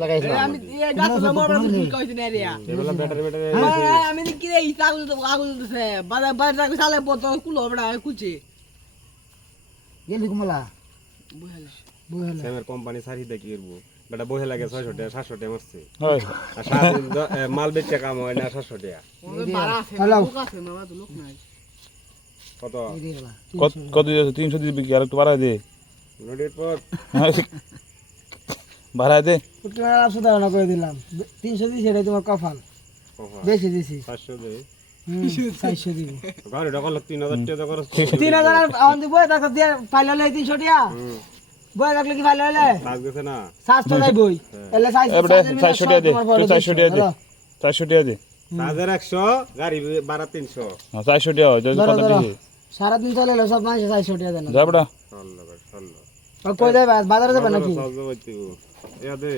লাগাইছ আমি এই গাছগুলো মরবার ভুল কইছি না রে এগুলা ব্যাটারি আমি কি রে ইটা আগুন দিছে বাজার সালে পতো কুলো বড়া কুচি গেলি কুমলা বুঝালিস বুঝলে সেমের কোম্পানি সারি দেখি করবো বেটা বহে লাগে 600 টাকা 700 টাকা মারছে হয় আর সারাদিন মাল বেচে কাম হয় না 700 টাকা ওদের বাড়া আছে হ্যালো। লোক আছে না তো লোক নাই কত এই দিলা কত দিয়েছে 300 দিবি কি আর একটু বাড়ায় দে নদীর পর বাড়ায় দে পুটকে মেলা সুদা না করে দিলাম 300 দিছি এটা তোমার কপাল বেশি দিছি 500 দে 400 দিবি ঘরে ঢকল 3000 টাকা খরচ 3000 আর আন দিব তাকে দিয়ে ফাইল হলে 300 টাকা বই রাখলে কি ফাইল হলে কাজ গেছে না 700 নাই বই এলে 400 টাকা দে 400 টাকা দে 400 টাকা দে 1100 গাড়ি ভাড়া 300 হ্যাঁ 400 টাকা হয় কত দিবি সারাদিন চলে এলো সব মাসে 400 টাকা দেন যা বড়া চল ভাই চল কই যাবে বাজারে যাবে নাকি সব যাবে এ দে